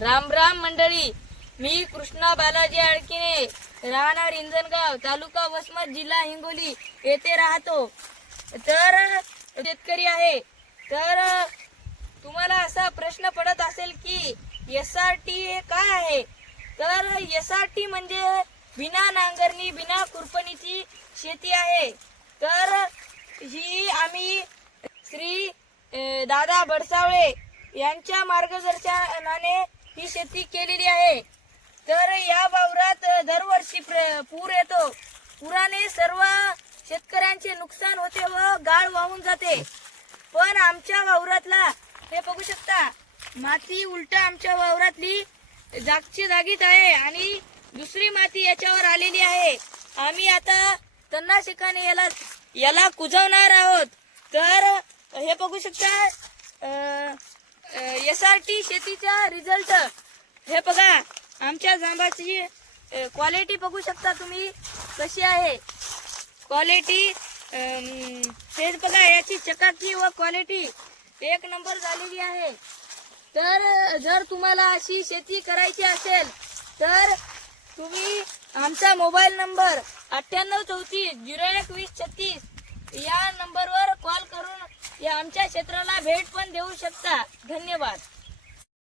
राम राम मंडळी. मी कृष्णा बालाजी आडकिने राहणार इंजनगाव तालुका वसमत जिल्हा हिंगोली येथे राहतो. तर शेतकरी आहे. तर तुम्हाला असा प्रश्न पडत असेल की एस आर टी हे काय आहे? तर एस आर टी म्हणजे बिना नांगरणी बिना कुरपणीची शेती आहे. तर ही आम्ही श्री दादा बडसावळे यांच्या मार्गदर्शनाने ही शेती केलेली आहे. तर या वावरात दरवर्षी प्र- पूर येतो. पुराने सर्व शेतकऱ्यांचे नुकसान होते व गाळ वाहून जाते. पण आमच्या वावरातला हे बघू शकता माती उलट आमच्या वावरातली जागची जागीच आहे आणि दुसरी माती याच्यावर आलेली आहे. आम्ही आता तन्नाशिकाने याला याला कुजवणार आहोत. तर हे बघू शकता एस आर टी शेतीचा रिझल्ट हे बघा आमच्या जांबाची क्वालिटी बघू शकता तुम्ही कशी आहे. क्वालिटी हे बघा याची चकाकी व क्वालिटी एक नंबर झालेली आहे. तर जर तुम्हाला अशी शेती करायची असेल तर तुम्ही आमचा मोबाईल नंबर अठ्ठ्याण्णव चौतीस झिरो एक वीस छत्तीस या या आमच्या क्षेत्राला भेट पण देऊ शकता. धन्यवाद.